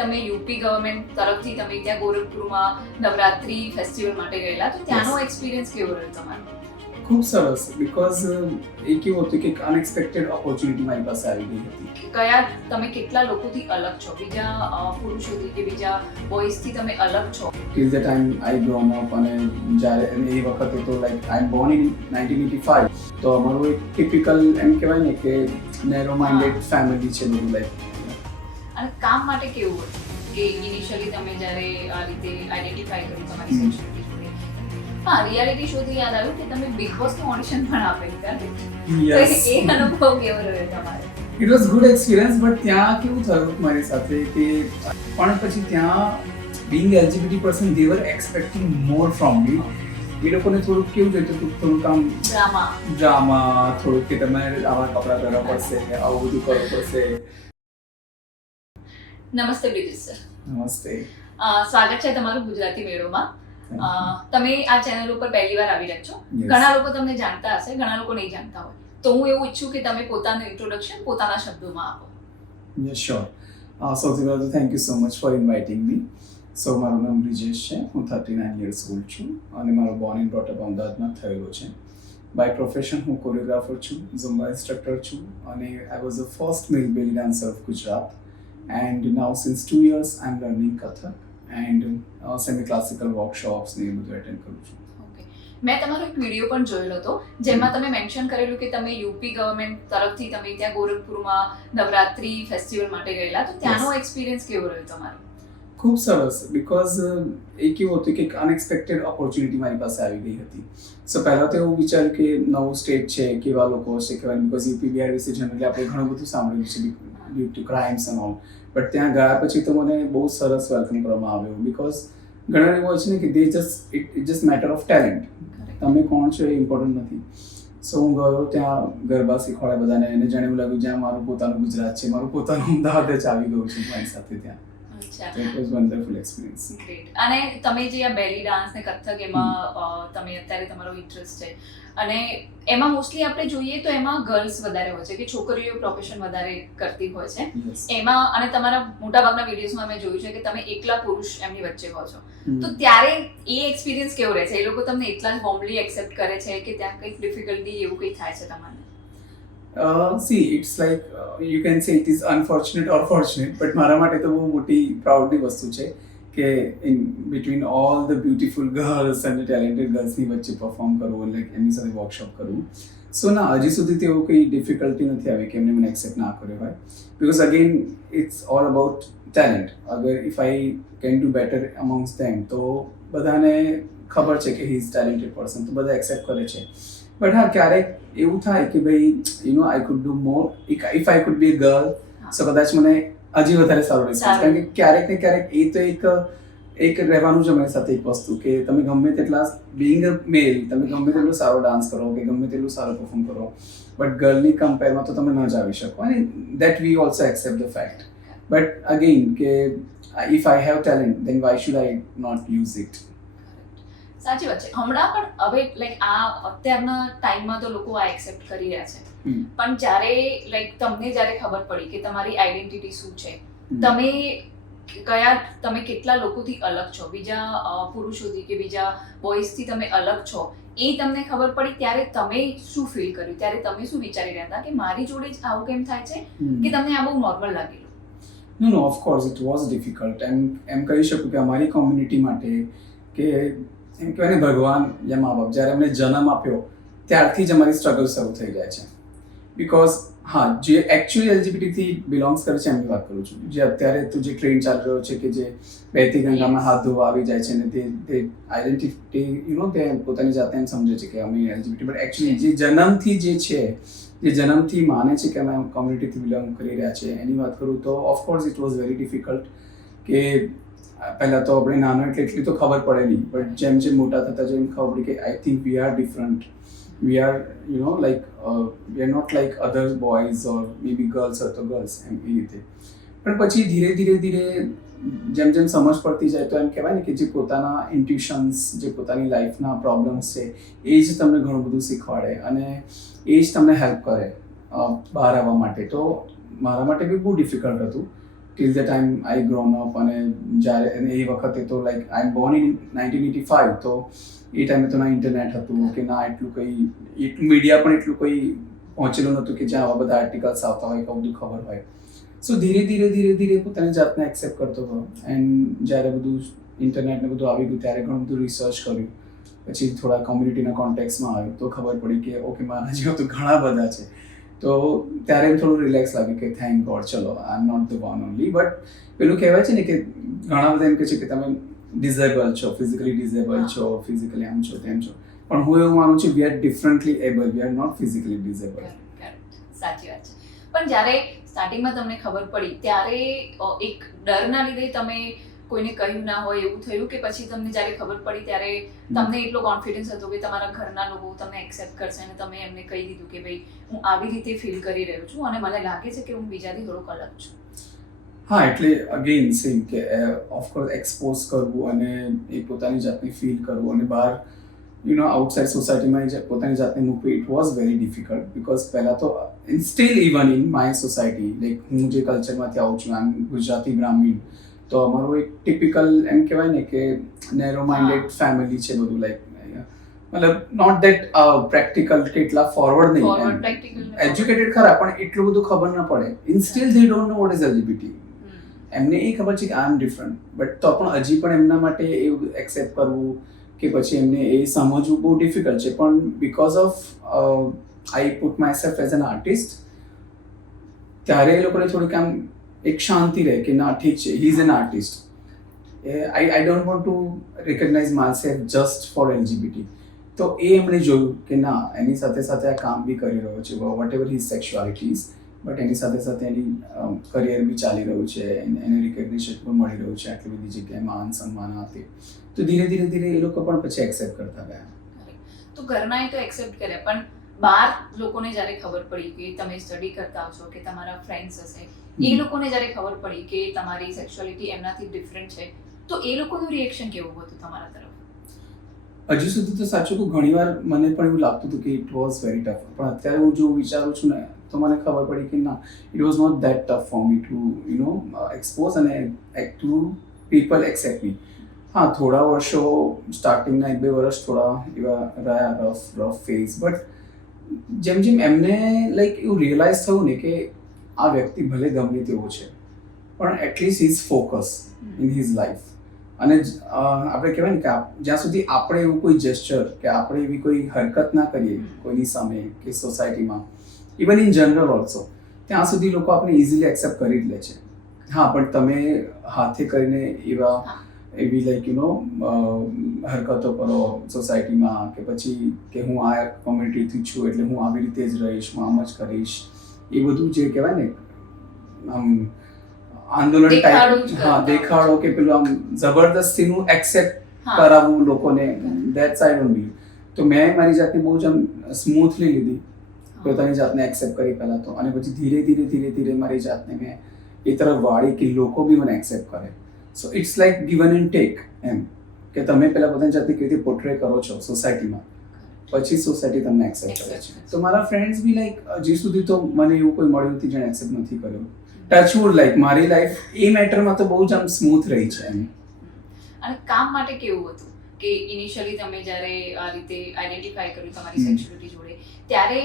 તમે UP government તરફથી તમે ત્યાં ગોરખપુરમાં નવરાત્રી ફેસ્ટિવલ માટે ગયેલા, તો ત્યાંનો એક્સપિરિયન્સ કેવો રહ્યો તમારો? ખૂબ સરસ, બીકોઝ એ કેવું હતું કે એક અનએક્સપેક્ટેડ ઓપોર્ચ્યુનિટી મારી પાસે આવી ગઈ હતી. કયા તમે કેટલા લોકોથી અલગ છો, બીજા પુરુષોથી કે બીજા બોયઝથી તમે અલગ છો? Till the time I grown up, અને જ્યારે એ વખતે તો like I am born in 1985, તો અમારું એક ટિપિકલ એમ કહેવાય ને કે નેરો માઇન્ડેડ ફેમિલી છે બધું લાઈક. અને કામ માટે કેવું હતું કે ઇનિશિયલી તમે જ્યારે આ રીતે આઈડેન્ટિફાઈ કર્યું તમારી સેક્સ્યુઅલિટી જોડે? હા, રિયાલિટી શોથી યાદ આવ્યું કે તમે બિગ બોસનું ઓડિશન પણ આપેલું ત્યારે. યસ, તો એ અનુભવ કેવો રહ્યો તમારે? It was good experience, but ત્યાં કેવું થયું મારી સાથે કે પણ પછી ત્યાં being LGBT person they were expecting more from me. એ લોકોને થોડુંક કેવું જોઈતું હતું, થોડુંક આમ ડ્રામા, થોડુંક કે તમારે આવા કપડાં પહેરવા પડશે, આવું બધું કરવું પડશે. નમસ્તે બ્રિજેશ સર. નમસ્તે. સ્વાગત છે તમારું ગુજરાતી મેળોમાં. તમે આ ચેનલ ઉપર પહેલી વાર આવી રહ્યા છો. Yes. ઘણા લોકો તમને જાણતા હશે, ઘણા લોકો નહીં જાણતા હોય, તો હું એવું ઈચ્છું કે તમે પોતાનું ઇન્ટ્રોડક્શન પોતાના શબ્દોમાં આપો. Yes, sure. સૌથી પહેલાં તો thank you so much for inviting me. So મારું નામ બ્રિજેશ છે, હું 39 યર્સ ઓલ્ડ છું અને મારો બોર્ન ઇન બ્રોટ અપ અમદાવાદમાં થયેલો છે. બાય પ્રોફેશન હું કોરિયોગ્રાફર છું, ઝુમ્બા ઇન્સ્ટ્રક્ટર છું, અને I was the first male belly dancer of Gujarat. And now since 2 years I'm learning Kathak and semi-classical workshops ને એ બધું અટેન્ડ કરું છું. ઓકે, મેં તમારો એક વિડીયો પણ જોયેલો હતો જેમાં તમે મેન્શન કરેલું કે તમે યુપી ગવર્મેન્ટ તરફથી તમે ત્યાં ગોરખપુરમાં નવરાત્રી ફેસ્ટિવલ માટે ગયેલા, તો ત્યાંનો એક્સપિરિયન્સ કેવો રહ્યો તમારો? ખૂબ સરસ, બીકોઝ એ કેવું હતું કે એક અનએક્સપેક્ટેડ ઓપોર્ચ્યુનિટી મારી પાસે આવી ગઈ હતી. સો પહેલાં તો એવું વિચાર્યું કે નવું સ્ટેટ છે, કેવા લોકો હશે, કેવા, બીકોઝ યુપી બિહાર વિશે જનરલી આપણે ઘણું બધું સાંભળ્યું છે due to crimes and all. But ત્યાં ગયા પછી તો મને બહુ સરસ વેલકમ કરવામાં આવ્યો, બીકોઝ ઘણા એવું હોય છે ને કે દે just it just matter of talent. તમે કોણ છો એ ઇમ્પોર્ટન્ટ નથી. સો હું ગયો, ત્યાં ગરબા શીખવાડ્યા બધાને, અને જાણે એવું લાગ્યું જ્યાં મારું પોતાનું ગુજરાત છે, મારું પોતાનું અમદાવાદ જ આવી ગયું છે મારી સાથે ત્યાં. અચ્છા, it was wonderful experience. Great. અને તમે જે આ બેલી ડાન્સ ને કથક એમાં તમે અત્યારે તમારો ઇન્ટરેસ્ટ છે, અને એમાં મોસ્ટલી આપણે જોઈએ તો એમાં ગર્લ્સ વધારે હોય છે કે છોકરીઓ પ્રોફેશન વધારે કરતી હોય છે એમાં, અને તમારા મોટાભાગના વિડીયોઝમાં મેં જોયું છે કે તમે એકલા પુરુષ એમની વચ્ચે હો છો. તો ત્યારે એ એક્સપિરિયન્સ કેવો રહે છે? એ લોકો તમને એટલા જ વોર્મલી એક્સેપ્ટ કરે છે કે ત્યાં કંઈક ડિફિકલ્ટી એવું કંઈ થાય છે તમારે? See, it's like you can say it is unfortunate or fortunate, but મારા માટે તો બહુ મોટી પ્રાઉડની વસ્તુ છે કે in between all the beautiful girls અને ટેલેન્ટેડ ગર્લ્સની વચ્ચે પરફોર્મ કરવું, લાઈક એમની સાથે વર્કશોપ કરવું. સો ના, હજી સુધી તો એવું કંઈ ડિફિકલ્ટી નથી આવી કે એમને મને એક્સેપ્ટ ના કર્યો હોય, because again it's all about talent. અગર if I can do better amongst them, તો બધાને ખબર છે કે હી ઇઝ ટેલેન્ટેડ પર્સન, તો બધા એક્સેપ્ટ કરે છે. બટ હા, ક્યારેક એવું થાય કે ભાઈ you know I could do more, if I could be a girl, so કદાચ મને હજી વધારે સારું રહેશે. કારણ કે ક્યારેક ને ક્યારેક એ તો એક રહેવાનું છે અમારી સાથે એક વસ્તુ કે તમે ગમે તેટલા બિંગ અ મેલ, તમે ગમે તેટલો સારો ડાન્સ કરો કે ગમે તેટલું સારું પરફોર્મ કરો, બટ ગર્લની કમ્પેરમાં તો તમે ન જ આવી શકો, અને that we also accept the fact. But again કે if I have talent, then why should I not use it. સાચી વાત છે. હમણાં પણ હવે લાઈક આ અત્યારના ટાઈમમાં તો લોકો આ એક્સેપ્ટ કરી રહ્યા છે, પણ જ્યારે લાઈક તમને જ્યારે ખબર પડી કે તમારી આઈડેન્ટિટી શું છે, તમે કેટલા લોકોથી અલગ છો, બીજા પુરુષોથી કે બીજા બોયઝથી તમે અલગ છો, એ તમને ખબર પડી ત્યારે તમે શું ફીલ કર્યું? ત્યારે તમે શું વિચારી રહ્યા હતા કે મારી જોડે જ આવું કેમ થાય છે, કે તમને આ બહુ નોર્મલ લાગેલું? No, of course it was difficult. એમ કહી શકું કે અમારી કોમ્યુનિટી માટે કે એમ કહેવાય ને, ભગવાન યા મા બાપ જ્યારે અમને જન્મ આપ્યો ત્યારથી જ અમારી સ્ટ્રગલ શરૂ થઈ જાય છે. બીકોઝ હા, જે એકચ્યુઅલી એલજીબીટીથી બિલોંગ્સ કરે છે એમની વાત કરું છું, જે અત્યારે તો જે ટ્રેન્ડ ચાલી રહ્યો છે કે જે બહેતી ગંગામાં હાથ ધોવા આવી જાય છે, અને તે આઈડેન્ટિટી યુ નો તે પોતાની જાતે એમ સમજે છે કે અમે એલજીબીટી, બટ એકચ્યુઅલી જે જન્મથી જે છે, જે જન્મથી માને છે કે અમે કોમ્યુનિટીથી બિલોંગ કરી રહ્યા છે, એની વાત કરું તો of course it was very difficult. કે પહેલાં તો આપણે નાના એટલે એટલી તો ખબર પડે નહીં, બટ જેમ જેમ મોટા થતા જેમ ખબર પડી કે I think we are different, we are you know like we are not like other boys or may be girls હોય તો ગર્લ્સ, એમ એ રીતે. પણ પછી ધીરે ધીરે જેમ જેમ સમજ પડતી જાય તો એમ કહેવાય ને કે જે પોતાના ઇન્ટ્યુશન્સ, જે પોતાની લાઈફના પ્રોબ્લેમ્સ છે, એ જ તમને ઘણું બધું શીખવાડે અને એ જ તમને હેલ્પ કરે બહાર આવવા માટે. તો મારા માટે બી બહુ ડિફિકલ્ટ હતું till the time I grown up, અને જ્યારે અને એ વખતે તો like I am born in 1985, તો એ ટાઈમે તો ના ઇન્ટરનેટ હતું કે ના એટલું કંઈ મીડિયા પણ એટલું કંઈ પહોંચેલું નહોતું કે જ્યાં આવા બધા આર્ટિકલ્સ આવતા હોય કે બધું ખબર હોય. સો ધીરે ધીરે પોતાની જાતને એક્સેપ્ટ કરતો ગયો. એન્ડ જ્યારે બધું ઇન્ટરનેટ ને બધું આવી ગયું ત્યારે ઘણું બધું રિસર્ચ કર્યું, પછી થોડા કોમ્યુનિટીના કોન્ટેક્સમાં આવ્યું તો ખબર પડી કે ઓકે મારા જેવા તો ઘણા બધા છે. તો ત્યારે એમ થોડું રિલેક્સ લાગ્યું કે થેન્ક ગોડ, ચલો I am not the one only. But પેલું કહેવાય છે ને કે ઘણા બધા એમ કહે છે કે તમે ડિઝેબલ છો, ફિઝિકલી ડિઝેબલ છો, ફિઝિકલી આમ છો તેમ છો, પણ હું એવું માનું છું we are differently able, we are not physically disable. સાચી વાત છે. પણ જ્યારે સ્ટાર્ટિંગમાં તમને ખબર પડી ત્યારે એક ડરના લીધે તમે કોઈને કહ્યું ના હોય એવું થયું, કે પછી તમને જ્યારે ખબર પડી ત્યારે તમને એટલો કોન્ફિડન્સ હતો કે તમારા ઘરના લોકો તમને એક્સેપ્ટ કરશે અને તમે એમને કહી દીધું કે ભાઈ હું આવી રીતે ફીલ કરી રહ્યો છું અને મને લાગે છે કે હું બીજાથી થોડોક અલગ છું? હા, એટલે અગેન સેમ કે ઓફકોર્સ એક્સપોઝ કરવું અને એ પોતાની જાતને ફીલ કરવું અને બહાર આઉટસાઇડ સોસાયટીમાં પોતાની જાતને મૂકવી, it was very difficult. Because પહેલાં તો steel even in my society, like હું જે કલ્ચરમાંથી આવું છું, આમ ગુજરાતી બ્રાહ્મીણ, તો અમારું એક ટિપિકલ એમ કહેવાય ને કે નેરો માઇન્ડેડ ફેમિલી છે બધું, લાઈક મતલબ નોટ દેટ પ્રેક્ટિકલ કે એટલા ફોરવર્ડ નહીં, એજ્યુકેટેડ ખરા પણ એટલું બધું ખબર ન પડે. In steel they don't know what is LGBT. એમને એ ખબર છે કે આઈ એમ ડિફરન્ટ, બટ તો પણ હજી પણ એમના માટે એવું એક્સેપ્ટ કરવું કે પછી એમને એ સમજવું બહુ ડિફિકલ્ટ છે. પણ because of I put my self as an artist, ત્યારે એ લોકોને થોડીક આમ એક શાંતિ રહે કે ના ઠીક છે, he is an artist. I don't want to રિકગ્નાઇઝ my self just four LGBT. તો એ એમણે જોયું કે ના, એની સાથે સાથે આ કામ બી કરી રહ્યો છે, વોટ એવર હિઝ સેક્સ્યુઆલિટીઝ, બટ એની સાથે સાથે એની કરિયર બી ચાલી રહ્યું છે, એને રિકગ્નિશન પણ મળી રહ્યું છે આટલી બધી જગ્યાએ, માન સન્માન આપે. તો ધીરે ધીરે એ લોકો પણ પછી એક્સેપ્ટ કરતા ગયા. તો ઘરનાએ તો એક્સેપ્ટ કર્યા, પણ બહાર લોકોને જ્યારે ખબર પડી કે તમે સ્ટડી કરતા છો, કે તમારા ફ્રેન્ડ્સ હશે, એ લોકોને જ્યારે ખબર પડી કે તમારી સેક્સ્યુઆલિટી એમનાથી ડિફરન્ટ છે, તો એ લોકોનું રિએક્શન કેવું હતું તમારા તરફ? હજુ સુધી તો સાચું કહું, ઘણીવાર મને પણ એવું લાગતું હતું કે ઇટ વોઝ વેરી ટફ. પણ અત્યારે હું જો વિચારું છું ને તો મને ખબર પડી કે ના, it was not that tough for me to expose અને ટુ પીપલ એક્સેપ્ટ મી. હા, થોડા વર્ષો સ્ટાર્ટિંગના 1-2 વર્ષ થોડા એવા રહ્યા રફ ફેઝ, બટ જેમ જેમ એમને લાઈક એવું રિયલાઇઝ થયું ને કે આ વ્યક્તિ ભલે ગમે તેવો છે પણ at least is focus in his life. અને આપણે કહેવાય ને કે જ્યાં સુધી આપણે એવું કોઈ જેસ્ચર કે આપણે એવી કોઈ હરકત ના કરીએ કોઈની સામે કે સોસાયટીમાં, ઇવન ઇન જનરલ ઓલ્સો, ત્યાં સુધી લોકો આપણે ઇઝીલી એક્સેપ્ટ કરી જ લે છે. હા, પણ તમે હાથે કરીને એવી લાઈક હરકતો કરો સોસાયટીમાં કે પછી કે હું આ કોમ્યુનિટીથી છું એટલે હું આવી રીતે જ રહીશ, હું આમ જ કરીશ, એ બધું જે કહેવાય ને આમ આંદોલન ટાઈપ, હા દેખાડો કે પેલું આમ જબરદસ્તીનું એક્સેપ્ટ કરાવવું લોકોને, ધેટ્સ આઈ ડોન્ટ બી. તો મેં મારી જાતને બહુ જ આમ સ્મૂથલી લીધી, પોતાની જાતને એક્સેપ્ટ કરી પહેલાં તો, અને પછી ધીરે ધીરે મારી જાતને મેં એ તરફ વાળી કે લોકો બી મને એક્સેપ્ટ કરે. So it's like given and take, એમ કે તમે પહેલાં પોતાની જાતને કેવી રીતે પોર્ટ્રે કરો છો સોસાયટીમાં, પછી સોસાયટી તમને એક્સેપ્ટ કરે છે. તો મારા ફ્રેન્ડ્સ બી લાઈક હજી સુધી તો મને એવું કોઈ મળ્યું નથી જેણે એક્સેપ્ટ નથી કર્યું. ટચવુડ, લાઈક મારી લાઈફ એ મેટરમાં તો બહુ જ આમ સ્મૂથ રહી છે એમ. અને કામ માટે કેવું હતું કે ઇનિશિયલી તમે જ્યારે આ રીતે આઈડેન્ટિફાઈ કર્યું તમારી સેક્સ્યુઅલિટી જોડે, ત્યારે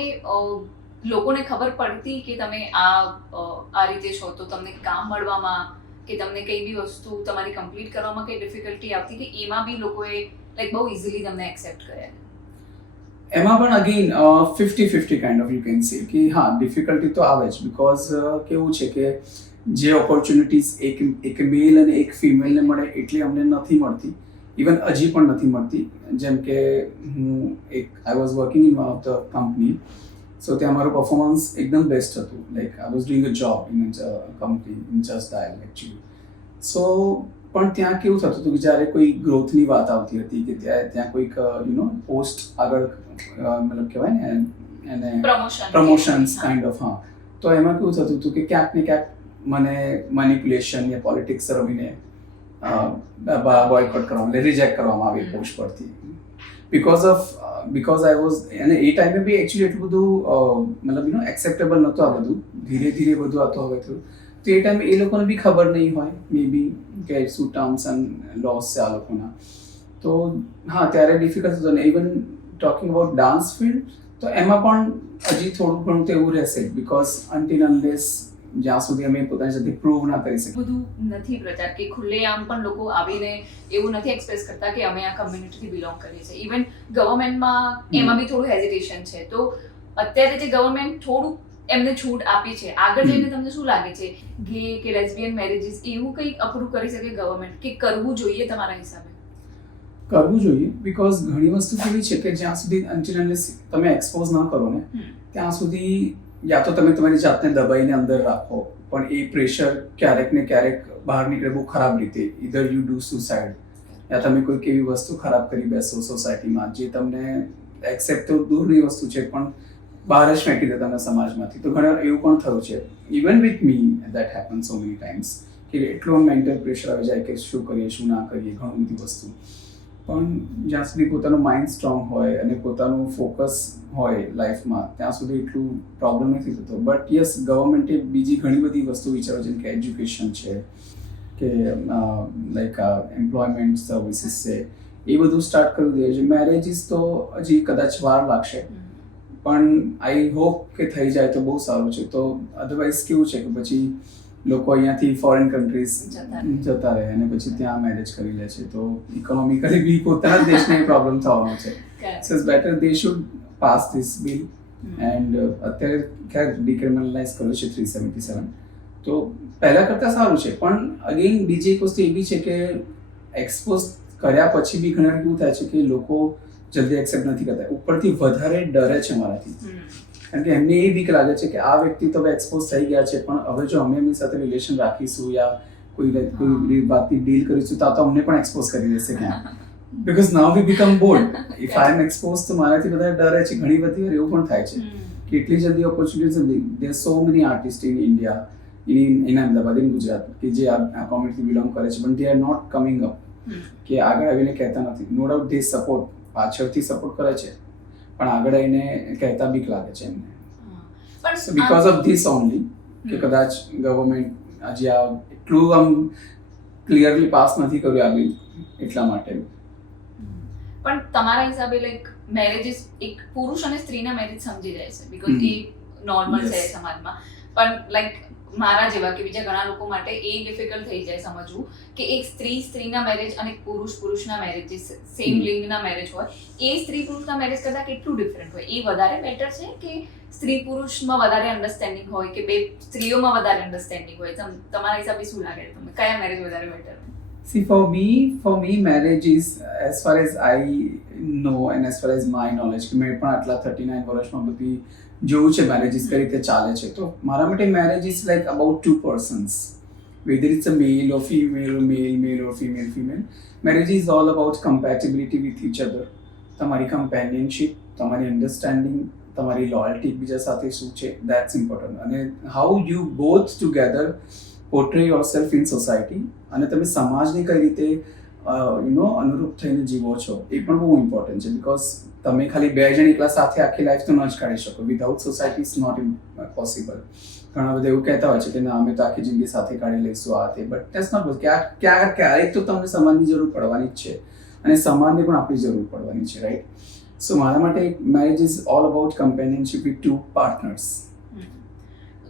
લોકોને ખબર પડતી કે તમે આ રીતે છો, તો તમને કામ મળવામાં કે તમને કઈ બી વસ્તુ તમારી કમ્પ્લીટ કરવામાં કઈ ડિફિકલ્ટી આવતી, કે એમાં બી લોકોએ લાઈક બહુ ઇઝીલી તમને એક્સેપ્ટ કર્યા? એમાં પણ again 50-50 kind of you can say કે હા, ડિફિકલ્ટી તો આવે જ. બીકોઝ કેવું છે કે જે ઓપોર્ચ્યુનિટીઝ એક મેલ અને એક ફિમેલને મળે એટલી અમને નથી મળતી, ઇવન હજી પણ નથી મળતી. જેમ કે હું I was working in one of the company, so ત્યાં મારું પરફોર્મન્સ એકદમ બેસ્ટ હતું. Like I was doing a job in company in Just Dial actually. So પણ ત્યાં કેવું થતું હતું કે જ્યારે કોઈ ગ્રોથની વાત આવતી હતી કે ત્યાં કોઈક પોસ્ટ આગળ મતલબ કહેવાય ને એને પ્રમોશન્સ કાઇન્ડ ઓફ, હા, તો એમાં કેવું થતું હતું કે ક્યાંક ને ક્યાંક મને મેનિપ્યુલેશન યા પોલિટિક્સ રમીને બોયકોટ કરવામાં, રિજેક્ટ કરવામાં આવી પોસ્ટ પરથી. બીકોઝ આઈ વોઝ, અને એ ટાઈમે બી એકચ્યુઅલી એટલું બધું મતલબ એક્સેપ્ટેબલ નહોતું આ બધું. ધીરે બધું આ તો હવે થયું. તો એ ટાઈમે એ લોકોને બી ખબર નહીં હોય મે બી કે શું ટર્મ્સ એન્ડ લોસ છે આ લોકોના. તો હા ત્યારે ડિફિકલ્ટ હતું. અને even talking about dance field તો એમાં પણ હજી થોડું ઘણું તો એવું રહેશે બિકોઝ અનટિલ અનલેસ જ્યાં સુધી અમે પોતાની સાથે પ્રૂવ ના કરી શકીએ. બધું નથી પ્રચાર કે ખુલ્લેઆમ પણ લોકો આવીને એવું નથી એક્સપ્રેસ કરતા કે અમે આ કમ્યુનિટીથી બિલોંગ કરીએ છીએ. ઇવન ગવર્મેન્ટમાં એમાં બી થોડું હેઝિટેશન છે. તો અત્યારે જે ગવર્મેન્ટ થોડું એમને છૂટ આપી છે, આગળ જઈને તમને શું લાગે છે ગે કે લેસ્બિયન મેરેજીસ એવું કંઈક અપ્રૂવ કરી શકે ગવર્મેન્ટ કે કરવું જોઈએ તમારા હિસાબે? કરવું જોઈએ બિકોઝ ઘણી વસ્તુ એવી છે કે જ્યાં સુધી અનટિલ અનલેસ તમે એક્સપોઝ ના કરો ને ત્યાં સુધી યા તો તમે તમારી જાતને દબાઈને અંદર રાખો, પણ એ પ્રેશર ક્યારેક ને ક્યારેક બહાર નીકળે બહુ ખરાબ રીતે. ઇધર યુ ડુ સુસાઇડ યા તમે કોઈક એવી વસ્તુ ખરાબ કરી બેસો સોસાયટીમાં જે તમને એક્સેપ્ટ તો દૂરની વસ્તુ છે પણ બહાર જ ફેંકી દે તમને સમાજમાંથી. તો ઘણા એવું પણ થયું છે. Even with me that happen so many times કે એટલો મેન્ટલ પ્રેશર આવી જાય કે શું કરીએ શું ના કરીએ ઘણી બધી વસ્તુ. પણ જ્યાં સુધી પોતાનું માઇન્ડ સ્ટ્રોંગ હોય અને પોતાનું ફોકસ હોય લાઈફમાં ત્યાં સુધી એટલું પ્રોબ્લેમ નથી થતો. બટ યસ ગવર્મેન્ટે બીજી ઘણી બધી વસ્તુ વિચારો જેમ કે એજ્યુકેશન છે કે લાઈક એમ્પ્લોયમેન્ટ સર્વિસીસ છે એ બધું સ્ટાર્ટ કરી દે છે. મેરેજીસ તો હજી કદાચ વાર લાગશે પણ આઈ હોપ કે થઈ જાય તો બહુ સારું છે. તો અધરવાઇઝ કેવું છે કે પછી લોકો અહીંયાથી ફોરેન કન્ટ્રીઝ જતા રહે અને પછી ત્યાં મેરેજ કરી લે છે. તો ઇકોનોમિકલી બી પોતાના દેશને પ્રોબ્લેમ થવાનો છે. So it's better they should pass this bill and અત્યારે ખેર ડિક્રિમિનલાઇઝ કર્યું છે 377. તો પહેલાં કરતાં સારું છે. પણ અગેન બીજી એક વસ્તુ એવી છે કે એક્સપોઝ કર્યા પછી બી ઘણા એવું થાય છે કે લોકો જલ્દી એક્સેપ્ટ નથી કરતા, ઉપરથી વધારે ડરે છે મારાથી. કારણ કે એમને એ બીક લાગે છે કે આ વ્યક્તિ તો હવે એક્સપોઝ થઈ ગયા છે પણ હવે જો અમે એમની સાથે રિલેશન રાખીશું યા કોઈ વાતની ડીલ કરીશું તો અમને પણ એક્સપોઝ કરી દેશે ક્યાં. Because now we become bold. If I am expose તો મારાથી બધા ડરે છે. ઘણી બધી વાર એવું પણ થાય છે કે એટલી જલ્દી opportunities there so many artist in India in Ahmedabad in Gujarat કે જે આ કોમ્યુનિટી બિલોંગ કરે છે પણ they are not coming up કે આગળ આવીને કહેતા નથી. નો ડાઉટ દે સપોર્ટ પાછળથી સપોર્ટ કરે છે પણ આગળ આવીને કહેતા બીક લાગે છે એમને. સો બીકોઝ ઓફ ધીસ ઓનલી કે કદાચ ગવર્મેન્ટ હજી આ એટલું આમ ક્લિયરલી પાસ નથી કર્યું આ બિલ એટલા માટે. પણ તમારા હિસાબે લાઈક મેરેજીસ એક પુરુષ અને સ્ત્રીના મેરેજ સમજી જાય છે બીકોઝ એ નોર્મલ છે સમાજમાં. પણ લાઈક મારા જેવા કે બીજા ઘણા લોકો માટે એ ડિફિકલ્ટ થઈ જાય સમજવું કે એક સ્ત્રીના મેરેજ અને પુરુષ પુરુષના મેરેજ જે સેમ લિંગના મેરેજ હોય એ સ્ત્રી પુરુષના મેરેજ કરતાં કેટલું ડિફરન્ટ હોય. એ વધારે બેટર છે કે સ્ત્રી પુરુષમાં વધારે અન્ડરસ્ટેન્ડિંગ હોય કે બે સ્ત્રીઓમાં વધારે અન્ડરસ્ટેન્ડિંગ હોય? તમારા હિસાબે શું લાગે તમને કયા મેરેજ વધારે better? See, for me, marriage is, as far as I know and as far as my knowledge, કે મેં પણ આટલા 39 વર્ષમાં બધી જોયું છે મેરેજીસ કઈ રીતે ચાલે છે. તો મારા માટે marriage is like about two persons, whether it's a male or female, male or female. Marriage is all about compatibility with each other. તમારી companionship, તમારી understanding, તમારી loyalty એકબીજા સાથે શું છે, that's important. અને how you both together portray yourself in society અને તમે સમાજને કઈ રીતે અનુરૂપ થઈને જીવો છો એ પણ બહુ ઇમ્પોર્ટન્ટ છે. બીકોઝ તમે ખાલી બે જણ એકલા સાથે આખી લાઈફ તો ન જ કાઢી શકો. Without society is not possible. ઘણા બધા એવું કહેતા હોય છે કે ના અમે તો આખી જિંદગી સાથે કાઢી લઈશું આ તે, બટ ધેટ્સ નોટ પોસિબલ. ક્યારેક તો તમને સમાજની જરૂર પડવાની જ છે અને સમાજને પણ આપણી જરૂર પડવાની છે, રાઈટ? સો મારા માટે marriage is all about companionship with two partners.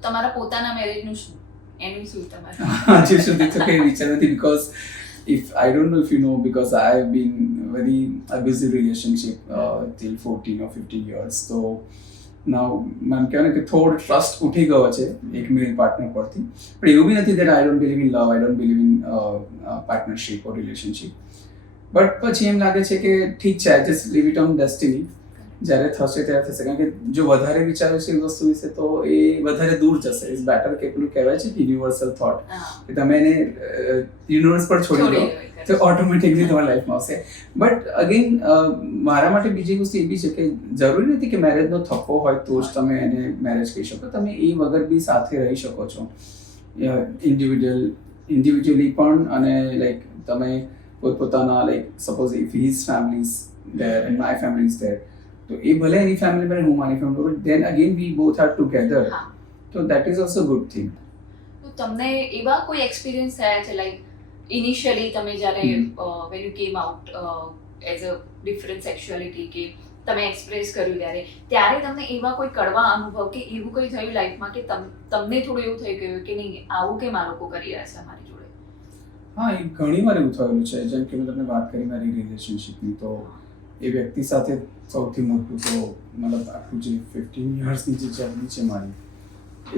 તમારા પોતાના મેરેજનું શું એનું શું તમારું? હજી સુધી તો કંઈ વિચાર નથી because I don't know if you know, because I have been very abusive relationship till 14 or 15 years. So now મને કહેવાય ને કે થોડો ટ્રસ્ટ ઉઠી ગયો છે એક મેલ પાર્ટનર પરથી. પણ એવું બી નથી that I don't believe in love, I don't believe in partnership or relationship. But પછી એમ લાગે છે કે ઠીક છે, I just leave it on destiny. જ્યારે થશે ત્યારે થશે. કારણ કે જો વધારે વિચારો છે એ વસ્તુ વિશે તો એ વધારે દૂર જશે. ઇઝ બેટર કે પેલું કહેવાય છે યુનિવર્સલ થોટ કે તમે એને યુનિવર્સ પર છોડી દો તો ઓટોમેટિકલી તમારી લાઈફમાં આવશે. બટ અગેન મારા માટે બીજી વસ્તુ એ બી છે કે જરૂરી નથી કે મેરેજનો થપ્પો હોય તો જ તમે એને મેરેજ કહી શકો. તમે એ વગર બી સાથે રહી શકો છો ઇન્ડિવિજ્યુઅલી પણ. અને લાઈક તમે પોતપોતાના like suppose if his family is there and my family is there, તો એ ભલે એની ફેમિલી બને હું મારી family, but then again we both are together, તો that is also good thing. તો તમને એવા કોઈ એક્સપિરિયન્સ થયા છે લાઈક ઇનિશિયલી તમે જ્યારે when you came out as a different sexuality કે તમે એક્સપ્રેસ કર્યું ત્યારે તમને એવા કોઈ કડવા અનુભવ કે એવું કંઈ થયું લાઈફમાં કે તમને થોડું એવું થઈ ગયું કે નહીં આવું કેમ આ લોકો કરી રહ્યા છે અમારી જોડે? હા, એ ઘણી વાર એવું થયેલું છે. જેમ કે મેં તમને વાત કરી મારી રિલેશનશિપની, તો એ વ્યક્તિ સાથે સૌથી મોટું તો મતલબ આખું જે 15 યર્સની જે જર્ની છે મારી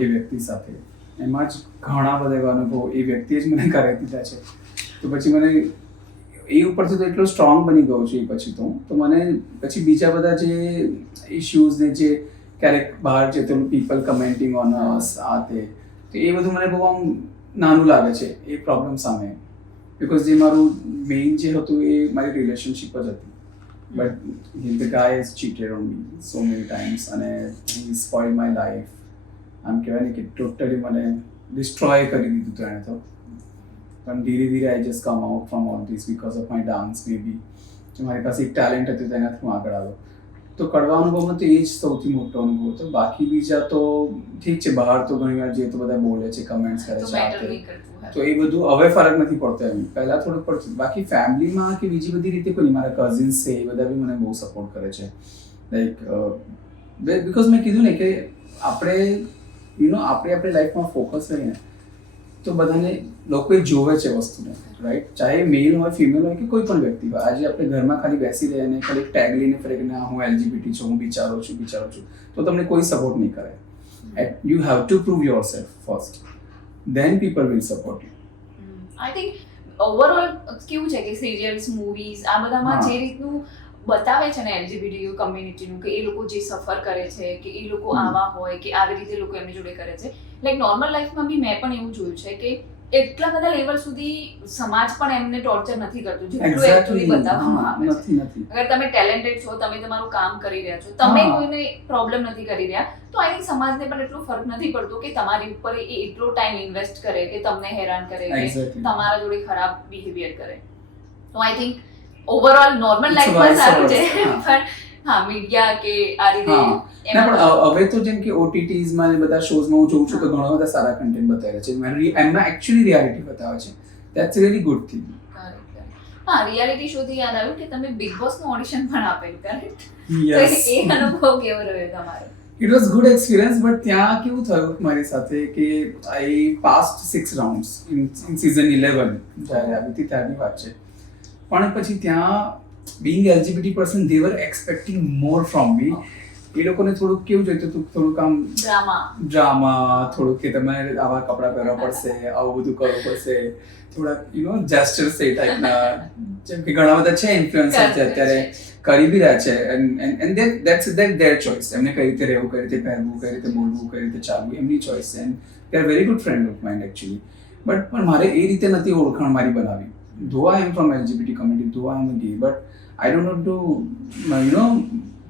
એ વ્યક્તિ સાથે, એમાં જ ઘણા બધા એવા અનુભવો એ વ્યક્તિએ જ મને કરાવી દીધા છે. તો પછી મને એ ઉપરથી તો એટલો સ્ટ્રોંગ બની ગયો છું એ પછી તો મને પછી બીજા બધા જે ઇશ્યુઝ ને જે ક્યારેક બહાર જે તો પીપલ કમેન્ટિંગ ઓન અસ આ તે, તો એ બધું મને બહુ આમ નાનું લાગે છે એ પ્રોબ્લેમ સામે. બિકોઝ જે મારું મેઇન જે હતું એ મારી રિલેશનશિપ જ હતી. But the guys has cheated on me so many times અને હી સ્પોઇલ માય લાઈફ. આમ કહેવાય ને કે ટોટલી મને ડિસ્ટ્રોય કરી દીધું હતું એણે તો. પણ ધીરે ધીરે I just come out from all this because of my dance maybe. જો મારી પાસે એક ટેલેન્ટ હતું તેનાથી હું આગળ આવ્યો. તો કડવા અનુભવમાં તો એ જ સૌથી મોટો અનુભવ હતો. બાકી બીજા તો ઠીક છે, બહાર તો ઘણી વાર જે તો બધા બોલે છે, કમેન્ટ્સ કરે છે, તો એ બધું હવે ફરક નથી પડતો એમ. પહેલા થોડુંક પડતું. બાકી ફેમિલીમાં કે બીજી બધી રીતે કોઈ મારા કઝિન્સ છે એ બધા બી મને બહુ સપોર્ટ કરે છે. લાઈક બિકોઝ મેં કીધું ને કે આપણે આપણી લાઈફમાં ફોકસ રહીને તો બધાને લોકો જોવે છે વસ્તુને, રાઈટ? ચાહે મેલ હોય, ફિમેલ હોય કે કોઈ પણ વ્યક્તિ હોય. આજે આપણે ઘરમાં ખાલી બેસી રહે અને ખાલી ટેગ લઈને ફરે કે હું LGBT છું, હું બિચારો છું, તો તમને કોઈ સપોર્ટ નહીં કરે. You have to prove your self first, then people will support you. I think overall કેવું છે કે સિરિયલ્સ, મૂવીઝ આ બધામાં જે રીતનું બતાવે છે ને એલજીબીટી કમ્યુનિટીનું કે એ લોકો જે સફર કરે છે કે એ લોકો આવા હોય કે આવી રીતે લોકો એમની જોડે કરે છે, લાઈક નોર્મલ લાઈફમાં બી મેં પણ એવું જોયું છે કે એટલા બધા લેવલ સુધી સમાજ પણ એમને ટોર્ચર નથી કરતું જેટલું એકચ્યુઅલી બતાવવામાં આવે છે. અગર તમે ટેલેન્ટેડ છો, તમે તમારું કામ કરી રહ્યા છો, તમે કોઈને પ્રોબ્લેમ નથી કરી રહ્યા, તો આઈ થિંક સમાજને પણ એટલો ફરક નથી પડતો કે તમારી ઉપર એ એટલો ટાઈમ ઇન્વેસ્ટ કરે કે તમને હેરાન કરે કે તમારા જોડે ખરાબ બિહેવિયર કરે. તો આઈ થિંક ઓવરઓલ નોર્મલ લાઈફમાં સારું છે, પણ હા મીડિયા કે આ રીતે પણ હવે તો જેમ કે OTTs માં ને બધા શોઝમાં હું જોઉં છું તો ઘણા બધા સારા કન્ટેન્ટ બતાવે છે. એમના એકચ્યુઅલી રિયાલિટી બતાવે છે. That's really good thing. હા, રિયાલિટી શો થી યાદ આવ્યું કે તમે બિગ બોસ નું ઓડિશન પણ આપેલું, કરેક્ટ? યસ. એ અનુભવ કેવો રહ્યો તમારો? It was good experience. But ત્યાં કેવું થયું મારી સાથે કે આઈ પાસ્ડ 6 રાઉન્ડ્સ ઇન સીઝન 11 જ્યારે આવી હતી ત્યારની વાત છે. પણ પછી ત્યાં being LGBT person, they were expecting more from me. એ લોકોને થોડુંક કેવું જોઈતું હતું, થોડુંક આમ ડ્રામા, થોડુંક કે તમારે આવા કપડાં પહેરવા પડશે, આવું બધું કરવું પડશે, થોડાક જેસ્ચર્સ એ ટાઈપના. જેમ કે ઘણા બધા છે ઇન્ફ્લુએન્સર છે અત્યારે કરી બી રહ્યા છે, એન્ડ ધેટ્સ ધેર ચોઇસ. એમને કઈ રીતે રહેવું, કઈ રીતે પહેરવું, કઈ રીતે બોલવું, કઈ રીતે ચાલવું, એમની ચોઇસ છે. And they are very good friend of mind actually. But પણ મારે એ રીતે નથી ઓળખાણ મારી બનાવી. Though I am from LGBT community, though I am a gay, but I don't want to,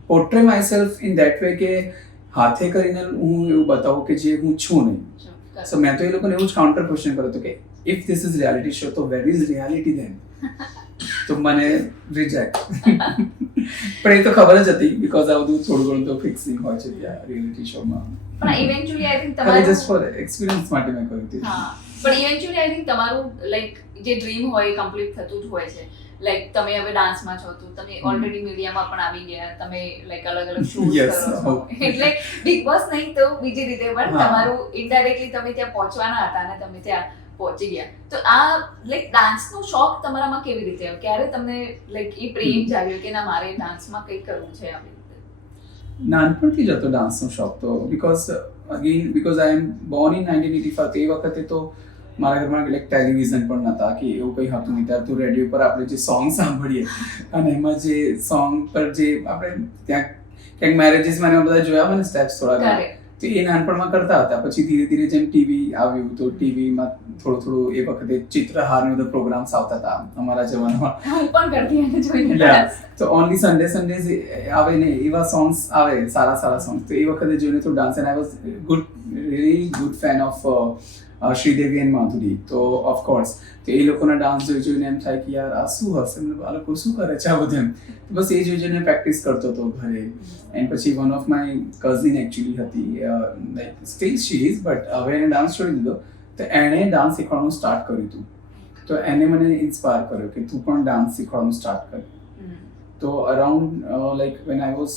portray myself in that way કે હાથે કરીને હું એવું બતાવું કે જે હું છું નહીં. સો મેં તો એ લોકોને એવું જ કાઉન્ટર ક્વેશ્ચન કર્યો હતો કે if this is reality show તો વેર ઇઝ રિયાલિટી ધેન? તો મને રિજેક્ટ. પણ એ તો ખબર જ હતી બિકોઝ આ બધું થોડું ઘણું તો ફિક્સિંગ હોય છે ત્યાં રિયાલિટી શોમાં. પણ ઇવેન્ચ્યુઅલી આઈ થિંક તમારું જસ્ટ ફોર એક્સપિરિયન્સ માટે મેં કર્યું હતું. હા, પણ ઇવેન્ચ્યુઅલી આઈ થિંક તમારું લાઈક જે ડ્રીમ હોય એ કમ્પ્લીટ થતું જ હોય છે. લાઈક તમે હવે ડાન્સમાં છો તો તમે ઓલરેડી મીડિયામાં પણ આવી ગયા, તમે લાઈક અલગ અલગ શોઝ કરો છો, એટલે બિગ બોસ નહીં તો બીજી રીતે પણ તમારું ઇનડાયરેક્ટલી તમે ત્યાં પહોંચવાના હતા અને તમે ત્યાં પહોંચી ગયા. તો આ લાઈક ડાન્સનો શોખ તમારામાં કેવી રીતે આવ્યો? ક્યારે તમને લાઈક એ પ્રેમ જાગ્યો કે ના મારે ડાન્સમાં કંઈક કરવું છે આવી રીતે? નાનપણથી જ હતો ડાન્સનો શોખ તો. Because I am born in 1985. તે વખતે તો મારા ઘરમાં લાઈક ટેલિવિઝન પણ નહોતા કે એવું કંઈ હતું નહીં. ત્યારે તો રેડિયો પર આપણે જે સોંગ સાંભળીએ અને એમાં જે સોંગ પર જે આપણે ત્યાં ક્યાંક મેરેજીસમાં એમાં બધા જોયા હોય ને સ્ટેપ્સ થોડા, તો એ નાનપણમાં કરતા હતા. પછી ધીરે ધીરે જેમ ટીવી આવ્યું તો ટીવીમાં થોડું એ વખતે ચિત્રહાર ને બધા પ્રોગ્રામ્સ આવતા હતા અમારા જમાનામાં. હું પણ કરતી હતી જોઈને. તો ઓનલી સન્ડેઝ આવે ને એવા સોંગ્સ આવે, સારા સોંગ્સ. તો એ વખતે જોઈને તો dance and I was really good fan of Sridevi and Madhuri. તો ઓફકોર્સ તો એ લોકોના ડાન્સ જોઈને એમ થાય કે યાર આ શું હશે, આ લોકો શું કરે છે આ બધું. તો બસ એ જોઈને પ્રેક્ટિસ કરતો હતો ઘરે. એન્ડ પછી one of my cousin actually હતી, like still she is, but હવે એને ડાન્સ છોડી દીધો. તો એણે ડાન્સ શીખવાનું સ્ટાર્ટ કર્યું હતું. તો એને મને ઇન્સ્પાયર કર્યો કે તું પણ ડાન્સ શીખવાનું સ્ટાર્ટ કર. તો around like when I was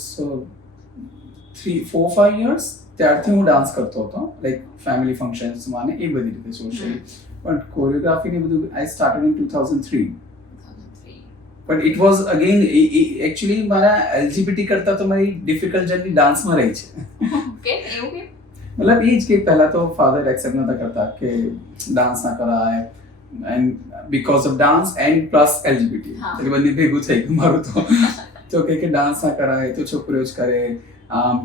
3-4-5 years ત્યારથી હું ડાન્સ કરતો હતો, લાઈક ફેમિલી ફંક્શન્સમાં ને એ બધી રીતે સોશિયલી. પણ કોરિયોગ્રાફી ને બધું I started in 2003. But it was again actually મારા એલજીબીટી કરતાં તો મારી ડિફિકલ્ટ જર્ની ડાન્સમાં રહી છે. ઓકે, એવું કે મતલબ એ જ કે પહેલાં તો ફાધર એક્સેપ્ટ નહોતા કરતા કે ડાન્સ ના કરાય, and because of dance and plus LGBT એટલે બંને ભેગું થઈ ગયું મારું. તો કે ડાન્સ ના કરાય તો છોકરીઓ જ કરે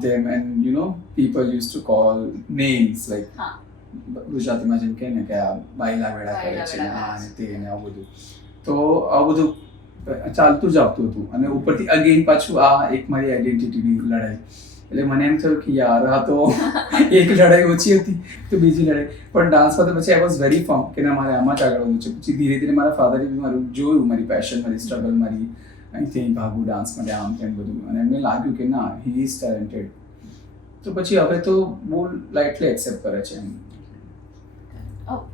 તેમ, and you know people use to call names like ગુજરાતીમાં જેમ કહે ને કે આ બાયલા વેડા કરે છે આ ને તે ને આવું બધું. તો આવું બધું ચાલતું જ આવતું હતું. અને ઉપરથી અગેન પાછું આ એક મારી આઈડેન્ટિટીની લડાઈ. એટલે મને એમ થયું કે યાર આ તો એક લડાઈ ઓછી હતી તો બીજી લડાઈ. પણ ડાન્સમાં તો પછી આઈ વોઝ વેરી ફર્મ કે ના મારે આમાં જ આગળ વધવું છે. પછી ધીરે ધીરે મારા ફાધરે બી મારું જોયું, મારી પેશન, મારી સ્ટ્રગલ, મારી અહીંથી ભાગું ડાન્સ માટે આમ તેમ બધું. અને એમને લાગ્યું કે ના હી ઇઝ ટેલેન્ટેડ. તો પછી હવે તો બહુ લાઇટલી એક્સેપ્ટ કરે છે એમ.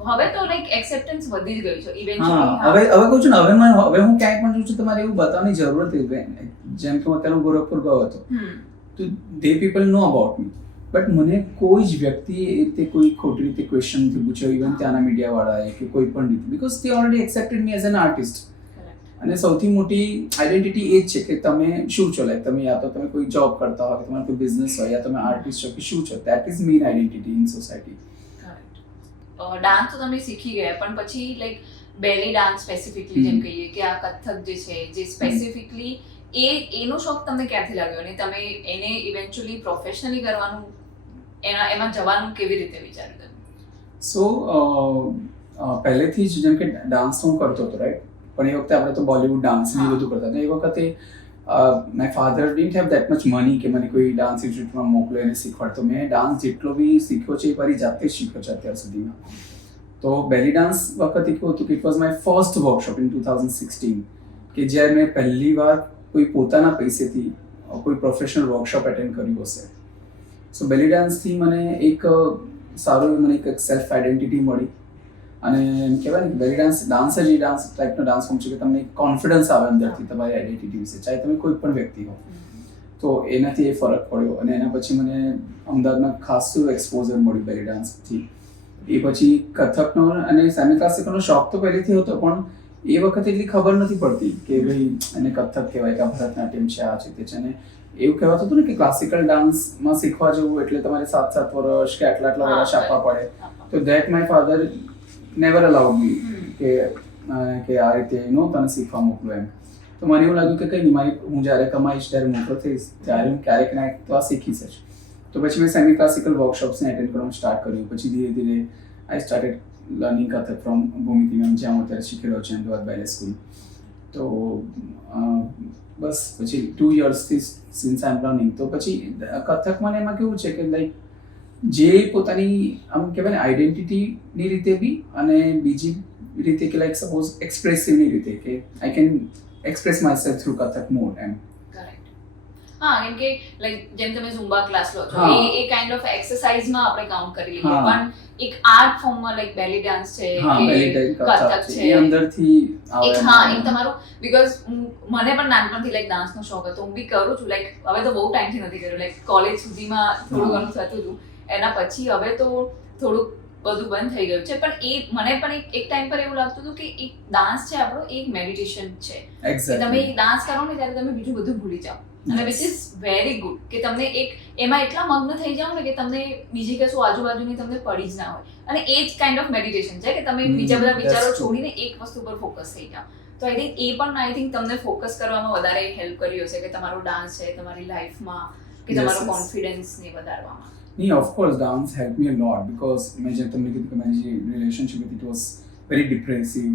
હવે તો લાઈક એક્સેપ્ટન્સ વધી જ ગયું છે હા, ઇવેન્ચ્યુઅલી. હવે કહું છું ને, હવે હું ક્યાંય પણ જોઉં છું તમારે એવું બતાવવાની જરૂર નથી. જેમ કે હું અત્યારે હું ગોરખપુર ગયો હતો તો they people know about me, but મને કોઈ જ વ્યક્તિએ એ રીતે કોઈ ખોટી રીતે ક્વેશ્ચન નથી પૂછ્યો, ઇવન ત્યાંના મીડિયાવાળાએ કે કોઈ પણ રીતે, because they already accepted me as an artist. અને સૌથી મોટી આઈડેન્ટિટી એ જ છે કે તમે શું છો, લાઈક તમે યા તો તમે કોઈ જોબ કરતા હોય, તમારો કોઈ બિઝનેસ હોય, યા તમે આર્ટિસ્ટ છો કે શું છો, that is main identity in society. Dance તો તમે શીખી ગયા, પણ પછી લાઈક બેલી ડાન્સ સ્પેસિફિકલી જેમ કહીએ કે આ કથક જે છે જે સ્પેસિફિકલી એનો શોખ તમને ક્યાંથી લાગ્યો અને તમે એને ઇવેન્ચ્યુઅલી પ્રોફેશનલી કરવાનું એમાં જવાનું કેવી રીતે વિચાર્યું તમે? સો પહેલેથી જ જેમ કે ડાન્સ હું કરતો હતો રાઈટ, પણ એ વખતે આપણે તો બોલિવૂડ ડાન્સ ને બધું કરતા હતા. એ વખતે my father didn't have that much money કે મને કોઈ ડાન્સ ઇન્સ્ટિટ્યૂટમાં મોકલે અને શીખવાડતો. મેં ડાન્સ જેટલો બી શીખ્યો છે એ મારી જાતે જ શીખ્યો છે અત્યાર સુધીમાં. તો બેલી ડાન્સ વખતે કેવું હતું કે it was my first workshop in 2016 કે જ્યારે મેં પહેલી વાર કોઈ પોતાના પૈસેથી કોઈ પ્રોફેશનલ વર્કશોપ એટેન્ડ કર્યું હશે. સો બેલી ડાન્સથી મને એક સારું મને એક સેલ્ફ આઈડેન્ટિટી મળી. અને એમ કહેવાય ને બેલી ડાન્સ જ એ ડાન્સ ટાઈપનો ડાન્સ ફોર્મ છે કે તમને કોન્ફિડન્સ આવે અંદરથી તમારી આઈડેન્ટિટી વિશે, ચાહે તમે કોઈ પણ વ્યક્તિ હો. તો એનાથી એ ફરક પડ્યો અને એના પછી મને અમદાવાદમાં ખાસું એક્સપોઝર મળ્યું બેલી ડાન્સથી. એ પછી કથકનો અને સેમી ક્લાસિકલનો શોખ તો પહેલેથી હતો, પણ એ વખતે એટલી ખબર નથી પડતી કે ભાઈ એને કથક કહેવાય કે ભરતનાટ્યમ છે, આ છે તે છે. ને એવું કહેવાતું હતું ને કે ક્લાસિકલ ડાન્સમાં શીખવા જવું એટલે તમારે 7-7 વર્ષ કે આટલા વર્ષ આપવા પડે. તો that my father never allowed me કે આ રીતે તને શીખવા મોકલું એમ. તો મને એવું લાગ્યું કે કંઈ નહીં, હું જ્યારે કમાઈશ, જ્યારે મોટો થઈશ ત્યારે હું ક્યારેક ના તો આ શીખીશ જ. તો પછી મેં સેમી ક્લાસિકલ વર્કશોપ્સને એટેન્ડ કરવાનું સ્ટાર્ટ કર્યું. પછી ધીરે ધીરે I started learning Kathak from ભૂમિતિ મેમ, જ્યાં હું અત્યારે શીખી રહ્યો છું, અમદાવાદ બેલે સ્કૂલ. તો બસ પછી 2 yearsથી સિન્સ આઈ એમ લર્નિંગ. તો પછી કથકમાં એમાં કેવું છે કે લાઈક જે પોતાની આમ કહેવાય ને આઈડેન્ટિટીની રીતે બી અને બીજી રીતે કે લાઈક સપોઝ એક્સપ્રેસિવની રીતે કે I can express my self through Kathak more એમ. હા, કેમ કે લાઈક જેમ તમે ઝુમ્બા ક્લાસ લો છો એ કાઇન્ડ ઓફ એક્સરસાઇઝમાં આપણે કાઉન્ટ કરી લઈએ, પણ એક આર્ટ ફોર્મમાં લાઈક બેલી ડાન્સ છે કે કથક છે એ અંદરથી આવે. એક તમારું બીકોઝ મને પણ નાનપણથી લાઈક ડાન્સનો શોખ હતો, હું બી કરું છું. લાઈક હવે તો બહુ ટાઈમથી નથી કર્યું, લાઈક કોલેજ સુધીમાં થોડું ઘણું થતું હતું. એના પછી હવે તો થોડુંક બધું બંધ થઈ ગયું છે. પણ એ મને પણ એક ટાઈમ પર એવું લાગતું હતું કે એક ડાન્સ છે આપણો, એક મેડિટેશન છે. તમે ડાન્સ કરો ને ત્યારે તમે બીજું બધું ભૂલી જાઓ, અને વિચ ઇઝ વેરી ગુડ કે તમને એક એમાં એટલા મગ્ન થઈ જાઓ ને કે તમને બીજી કશું આજુબાજુની તમને પડી જ ના હોય. અને એ જ કાઇન્ડ ઓફ મેડિટેશન છે કે તમે બીજા બધા વિચારો છોડીને એક વસ્તુ પર ફોકસ થઈ જાઓ. તો આઈ થિંક એ પણ તમને ફોકસ કરવામાં વધારે હેલ્પ કર્યું હશે કે તમારો ડાન્સ છે તમારી લાઈફમાં કે તમારો કોન્ફિડન્સને વધારવામાં. નહીં, of course dance help me a lot because મેં જેમ તમને કીધું કે મારી જે રિલેશનશિપ હતી ઇટ વોઝ વેરી ડિપ્રેસિવ.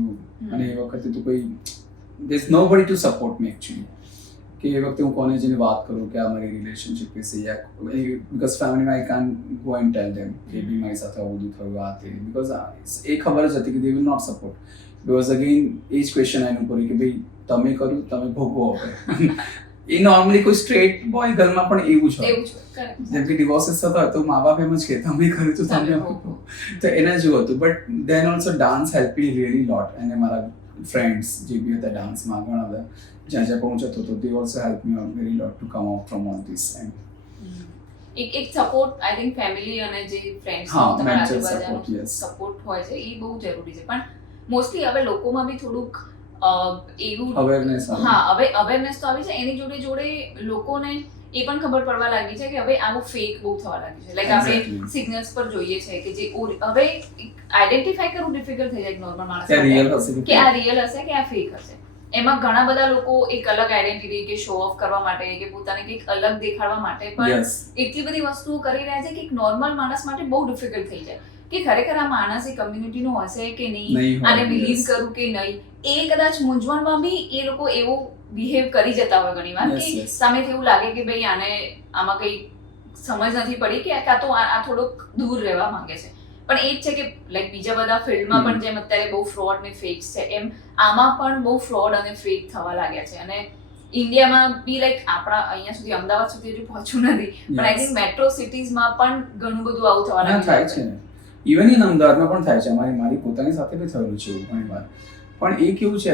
અને એ વખતે તો કોઈ there is nobody to support me actually કે એ વખતે હું કોને જઈને વાત કરું કે આ મારી રિલેશનશિપ વિશે, યા બીકોઝ ફેમિલીમાં આઈ કાન ગો એન્ડ ટેલ ધેમ કે બી મારી સાથે આવું બધું થયું આ તે, બીકોઝ એ ખબર જ હતી કે they will not support. Because again એ જ ક્વેશ્ચન આનું કર્યું કે ભાઈ તમે કર્યું તમે ભોગવો હવે. એ નોર્મલી કોઈ સ્ટ્રેટ બોય ગર્લમાં પણ એવું જ હોય. એવું જ correct. જેમ કે ડિવોર્સીસ થતા હોય તો મા બાપ એમ જ કે તમે કર્યું તો તમે તમે આપો. તો એના જેવું હતું. But then also dance help me really lot. અને મારા ફ્રેન્ડ્સ જે બી હતા ડાન્સમાં ઘણા બધા જ્યાં જ્યાં પહોંચતો હતો તે also help me out very lot to come out from all this. એક સપોર્ટ આઈ થિંક ફેમિલી અને જે ફ્રેન્ડ્સ હા, તમારા mental આજુબાજુનો support, yes. સપોર્ટ હોય છે એ બહુ જરૂરી છે. પણ મોસ્ટલી હવે લોકોમાં બી થોડુંક એવું અવેરનેસ હા હવે અવેરનેસ તો આવી છે, એની જોડે જોડે લોકોને એ પણ ખબર પડવા લાગી છે કે હવે આવું ફેક બહુ થવા લાગ્યું છે. લાઈક આપણે Exactly. સિગ્નલ્સ પર જોઈએ છે કે જે હવે આઈડેન્ટિફાઈ કરવું ડિફિકલ્ટ થઈ જાય નોર્મલ માણસ કે માટે રિયલ હશે કે આ રિયલ હશે કે આ ફેક હશે. એમાં ઘણા બધા લોકો એક અલગ આઈડેન્ટિટી કે શો ઓફ કરવા માટે કે પોતાને કંઈક અલગ દેખાડવા માટે પણ યસ એટલી બધી વસ્તુઓ કરી રહ્યા છે કે એક નોર્મલ માણસ માટે બહુ ડિફિકલ્ટ થઈ જાય કે ખરેખર આ માણસ એ કમ્યુનિટીનો હશે કે નહીં, નહીં હોય, આને બિલીવ yes. કરું કે નહીં. એ કદાચ મૂંઝવણમાં બી એ લોકો એવું બિહેવ કરી જતા હોય ઘણીવાર Yes, કે yes. સામેથી એવું લાગે કે ભાઈ આમાં કઈ સમજ નથી પડી કે કાં તો આ થોડોક દૂર રહેવા માંગે છે. પણ એ જ છે કે લાઈક બીજા બધા ફિલ્ડમાં પણ જેમ અત્યારે બહુ ફ્રોડ ને ફેક્સ છે એમ આમાં પણ બહુ ફ્રોડ અને ફેક થવા લાગ્યા છે. અને ઇન્ડિયામાં બી લાઈક આપણા અહીંયા સુધી અમદાવાદ સુધી હજુ પહોંચ્યું નથી, પણ આઈ થિંક મેટ્રો સિટીઝમાં પણ ઘણું બધું આવું થવા ના થાય લાગ્યું છે ને. ઇવન ઇન અમદાવાદમાં પણ થાય છે. મારી પોતાની સાથે બી થયેલું છે એવું ઘણી વાર. પણ એ કેવું છે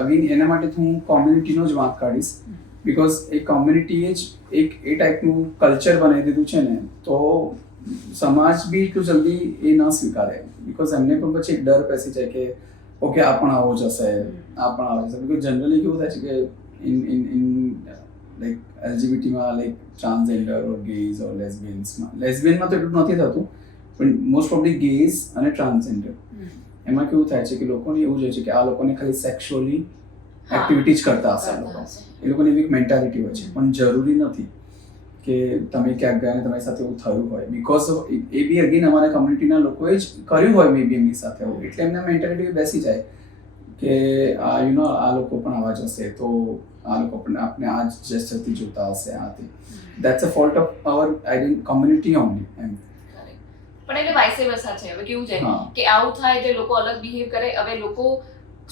અગેન એના માટે હું કોમ્યુનિટીનો જ વાત કાઢીશ. બિકોઝ એ કોમ્યુનિટીએ જ એક એ ટાઈપનું કલ્ચર બનાવી દીધું છે ને, તો સમાજ બી એટલું જલ્દી એ ન સ્વીકારે. બિકોઝ એમને પણ પછી એક ડર બેસી જાય કે ઓકે આ પણ આવો જ હશે, આ પણ આવો જશે. બિકોઝ જનરલી કેવું થાય છે કે ઇન લાઈક એલજીબીટીમાં like transgender or gays or લેસ્બિયનમાં તો એટલું નથી થતું, પણ મોસ્ટ પ્રોબબ્લી ગેઝ અને ટ્રાન્સજેન્ડર એમાં કેવું થાય છે કે લોકોને એવું જ હોય છે કે આ લોકોને ખાલી સેક્સ્યુઅલી એક્ટિવિટી જ કરતા હશે આ લોકો. એ લોકોની એવી મેન્ટાલિટી હોય છે. પણ જરૂરી નથી કે તમે ક્યાંક ગયા અને તમારી સાથે એવું થયું હોય. બિકોઝ એ બી અગેન અમારા કમ્યુનિટીના લોકોએ જ કર્યું હોય મે બી એમની સાથે એવું, એટલે એમના મેન્ટાલિટી બેસી જાય કે યુ નો આ લોકો પણ આવા જ હશે, તો આ લોકો પણ આપણે આ જ જેસ્ચરથી જોતા હશે. આથી that's a fault of our community only એમ. પણ એટલે વાઇસે વર્સા છે. હવે કેવું છે હા. કે આવું થાય તો લોકો અલગ બિહેવ કરે. હવે લોકો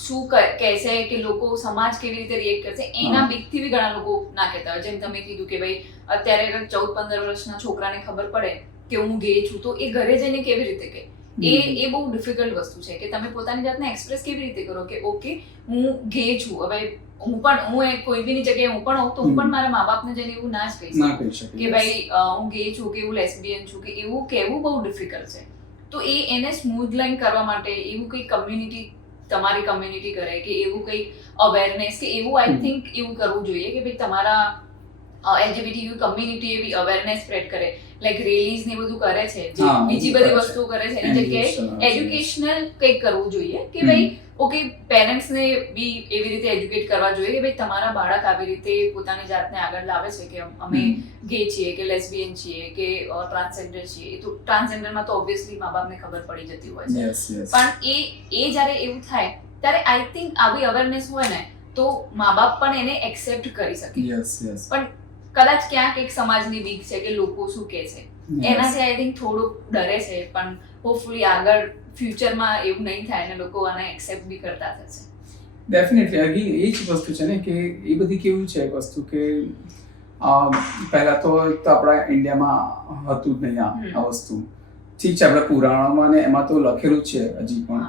શું કહેશે કે લોકો સમાજ કેવી રીતે રિએક્ટ કરશે એના બીકથી બી ઘણા લોકો ના કહેતા હોય. જેમ તમે કીધું કે ભાઈ અત્યારે 14-15 વર્ષના છોકરાને ખબર પડે કે હું ગે છું, તો એ ઘરે જઈને કેવી રીતે કહે? એ બહુ ડિફિકલ્ટ વસ્તુ છે કે તમે પોતાની જાતને એક્સપ્રેસ કેવી રીતે કરો કે ઓકે હું ગે છું. હવે હું કોઈ બીની જગ્યાએ હું પણ હોઉં તો હું પણ મારા મા બાપને જઈને એવું ના જ કહી ના શકું કહી શકે કે ભાઈ હું ગે છું કે હું લેસ્બિયન છું કે એવું કહેવું બહુ ડિફિકલ્ટ છે. તો એને સ્મૂથ લાઈન કરવા માટે એવું કંઈ કમ્યુનિટી તમારી કમ્યુનિટી કરે કે એવું કંઈક અવેરનેસ કે એવું આઈ થિંક એવું કરવું જોઈએ કે ભાઈ તમારા એલજીબીટીક્યુ કમ્યુનિટી એવી અવેરનેસ સ્પ્રેડ કરે, લાઈક રેલીઝ ને બધું કરે છે, જે હા, બીજી બધું બધી કરે છે. વસ્તુઓ કરે છે એની જગ્યાએ Educational, એજ્યુકેશનલ કંઈક કરવું જોઈએ કે ભાઈ ઓકે પેરેન્ટ્સને બી એવી રીતે એજ્યુકેટ કરવા જોઈએ કે ભાઈ તમારા બાળક આવી રીતે પોતાની જાતને આગળ લાવે છે કે અમે ગે છીએ કે લેસ્બિયન છીએ કે ટ્રાન્સજેન્ડર છીએ. તો ટ્રાન્સજેન્ડરમાં તો ઓબ્વિયસલી મા બાપને ખબર પડી જતી હોય છે, યસ યસ. પણ એ જ્યારે એવું થાય ત્યારે આઈ થિંક આવી અવેરનેસ હોય ને તો મા બાપ પણ એને એક્સેપ્ટ કરી શકે. Yes yes. પણ કદાચ ક્યાંક એક સમાજની બીક છે કે લોકો શું કહે છે એનાથી આઈ થિંક થોડુંક ડરે છે. પણ હોપફુલી આગળ ફ્યુચરમાં એવું નહીં થાય અને લોકો આને એક્સેપ્ટ બી કરતા થશે. ડેફિનેટલી અગેન એ જ વસ્તુ છે ને કે એ બધી કેવું છે વસ્તુ કે પહેલા તો આપણા ઇન્ડિયામાં હતું જ નહીં આ વસ્તુ. ઠીક છે આપણા પુરાણોમાં ને એમાં તો લખેલું જ છે હજી પણ.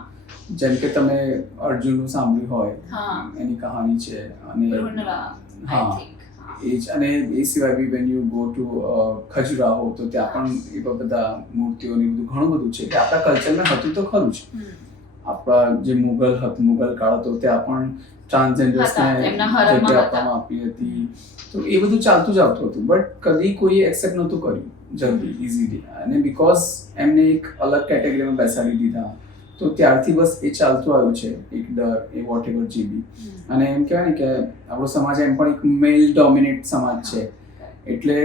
જેમ કે તમે અર્જુનનું સાંભળ્યું હોય, એની કહાની છે. અને હા એ જ. અને એ સિવાય બી when you go to Khajuraho તો ત્યાં પણ એવા બધા મૂર્તિઓ ને બધું ઘણું બધું છે કે આપણા કલ્ચરમાં હતું તો ખરું જ. આપણા જે મુગલ કાળ હતો ત્યાં પણ ટ્રાન્સજેન્ડર્સને જગ્યા આપવામાં આપી હતી. તો એ બધું ચાલતું જ આવતું હતું, બટ કદી કોઈએ એક્સેપ્ટ નહોતું કર્યું જલ્દી ઇઝીલી. અને બિકોઝ એમને એક અલગ કેટેગરીમાં બેસાડી દીધા, તો ત્યારથી બસ એ ચાલતું આવ્યું છે એક ડર એ વોટ એવર જે બી. અને એમ કહેવાય ને કે આપણો સમાજ એમ પણ એક મેલ ડોમિનેટ સમાજ છે, એટલે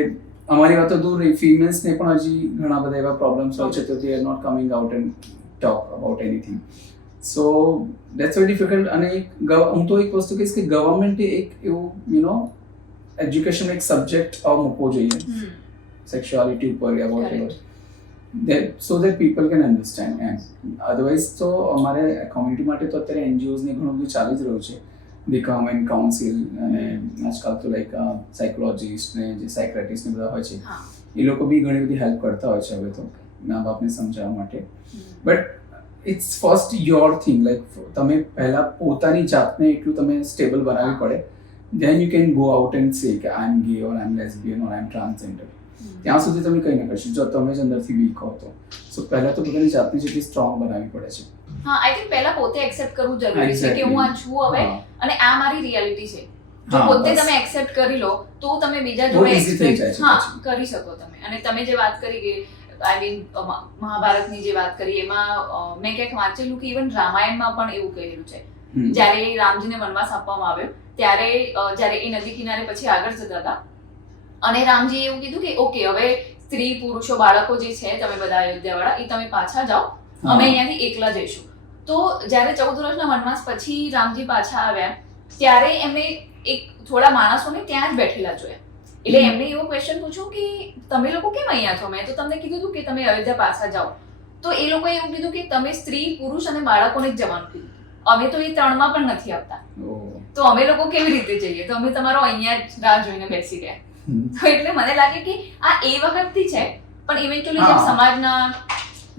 અમારી વાત તો દૂર રહી, ફિમેલ્સને પણ હજી ઘણા બધા એવા પ્રોબ્લેમ્સ હોય છે, તો they are not coming out and talk about anything. So that's very difficult. અને હું તો એક વસ્તુ કહીશ કે ગવર્મેન્ટે એક એવું એજ્યુકેશન એક સબ્જેક્ટ મૂકવો જોઈએ સેક્સ્યુઆલિટી ઉપર યા whatever, so that people can understand. And otherwise તો અમારે કોમ્યુનિટી માટે તો અત્યારે NGOs ને ઘણું બધું ચાલી જ રહ્યું છે. બીકોમ એન્ડ કાઉન્સિલ અને આજકાલ તો લાઈક સાયકોલોજીસ્ટ ને જે સાયક્રેટિસ્ટ ને બધા હોય છે હા એ લોકો બી ઘણી બધી હેલ્પ કરતા હોય છે હવે તો મા બાપને સમજાવવા માટે. But it's first your thing, like તમે પહેલા પોતાની જાતને એટલું તમે સ્ટેબલ બનાવવી પડે, then you can go out and say કે આઈ એમ ગે ઓર આઈ એમ લેસ્બિયન ઓર આઈ એમ ટ્રાન્સજેન્ડર. ત્યાં સુધી તમે કંઈ ન કરશો જો તમે જ અંદરથી વીક હો તો. સો પહેલા તો પોતાની જાતને જેટલી સ્ટ્રોંગ બનાવવી પડે છે. હા આઈ થિંક પહેલા પોતે એક્સેપ્ટ કરવું જરૂરી છે કે હું આ છું હવે હા. અને આ મારી રિયાલિટી છે. જો હા, પોતે બસ. તમે એક્સેપ્ટ કરી લો તો તમે બીજા બહુ જોડે easy થઈ જાય છે હા પછી. કરી શકો તમે. અને તમે જે વાત કરી કે આઈ મીન મહાભારતની જે વાત કરી એમાં મેં ક્યાંક વાંચેલું કે ઇવન રામાયણમાં પણ એવું કહેલું છે. જ્યારે રામજીને વનવાસ આપવામાં આવ્યો ત્યારે જ્યારે એ નદી કિનારે પછી આગળ જતા હતા અને રામજીએ એવું કીધું કે ઓકે હવે સ્ત્રી પુરુષો બાળકો જે છે તમે બધા અયોધ્યાવાળા એ તમે પાછા જાઓ, અમે અહીંયાથી એકલા જઈશું. તો જ્યારે 14 વર્ષના વનવાસ પછી રામજી પાછા આવ્યા ત્યારે એમને એક થોડા માણસોને ત્યાં જ બેઠેલા જોયા. એટલે એમને એવો ક્વેશ્ચન પૂછ્યો કે તમે લોકો કેમ અહીંયા છો? મેં તો તમને કીધું હતું કે તમે અયોધ્યા પાછા જાઓ. તો એ લોકોએ એવું કીધું કે તમે સ્ત્રી પુરુષ અને બાળકોને જ જવાનું કીધું. અમે તો એ 3માં પણ નથી આવતા, તો અમે લોકો કેવી રીતે જઈએ? તો અમે તમારો અહીંયા જ રાહ જોઈને બેસી ગયા. તો એટલે મને લાગે કે આ એ વખતથી છે, પણ ઇવેન્ચ્યુઅલી જેમ સમાજના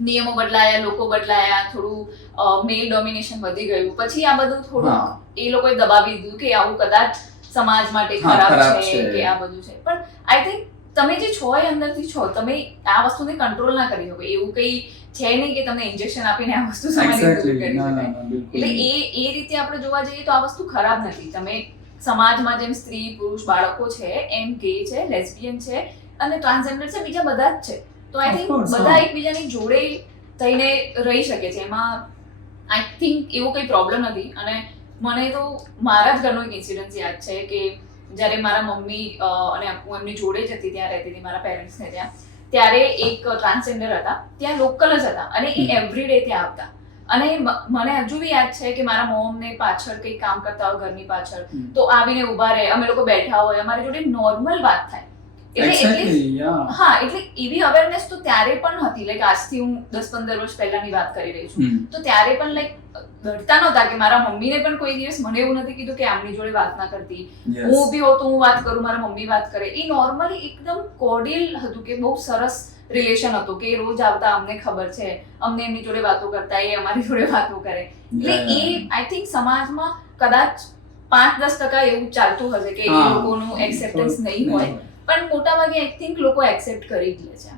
નિયમો બદલાયા, લોકો બદલાયા, થોડું મેલ ડોમિનેશન વધી ગયું, પછી આ બધું થોડું એ લોકોએ દબાવી દીધું કે આવું કદાચ સમાજ માટે ખરાબ છે કે આ બધું છે. પણ આઈ થિંક તમે જે છો એ અંદરથી છો, તમે આ વસ્તુને કંટ્રોલ ના કરી શકો. એવું કંઈ છે નહીં કે તમને ઇન્જેક્શન આપીને આ વસ્તુ તમારી દૂર કરી શકાય. એટલે એ રીતે આપણે જોવા જઈએ તો આ વસ્તુ ખરાબ નથી. તમે સમાજમાં જેમ સ્ત્રી પુરુષ બાળકો છે એમ ગે છે, લેસ્બિયન છે અને ટ્રાન્સજેન્ડર છે, બીજા બધા જ છે. તો આઈ થિંક બધા એકબીજાની જોડે થઈને રહી શકે છે. એમાં આઈ થિંક એવો કંઈ પ્રોબ્લેમ નથી. અને મને તો મારા જ ઘરનો એક ઇન્સિડન્સ યાદ છે કે જ્યારે મારા મમ્મી અને હું એમની જોડે જ હતી, ત્યાં રહેતી હતી મારા પેરેન્ટ્સને ત્યાં, ત્યારે એક ટ્રાન્સજેન્ડર હતા ત્યાં, લોકલ જ હતા અને એ એવરીડે ત્યાં આવતા. અને મને હજુ બી યાદ છે કે મારા મોમને પાછળ કંઈક કામ કરતા હોય ઘરની પાછળ, તો આવીને ઊભા રહે, અમે લોકો બેઠા હોય, અમારી જોડે નોર્મલ વાત થાય. હા એટલે એવી અવેરનેસ તો ત્યારે પણ હતી. લાઈક આજથી હું 10-15 વર્ષ પહેલાની વાત કરી રહી છું. તો ત્યારે પણ લાઈક ડરતા નહોતા કે મારા મમ્મીને પણ કોઈ દિવસ મને એવું નથી કીધું કે આમની જોડે વાત ના કરતી. હું ઊભી હોઉં તો હું વાત કરું, મારા મમ્મી વાત કરે. એ નોર્મલી એકદમ કોર્ડિયલ હતું કે બહુ સરસ રિલેશન હતું કે રોજ આવતા, અમને ખબર છે, અમને એમની જોડે વાતો કરતા, એ અમારી જોડે વાતો કરે. એટલે એ આઈ થિંક સમાજમાં કદાચ 5-10% એવું ચાલતું હશે કે એ લોકોનું એક્સેપ્ટન્સ નહીં હોય, પણ મોટાભાગે આઈ થિંક લોકો એક્સેપ્ટ કરી જ લે છે.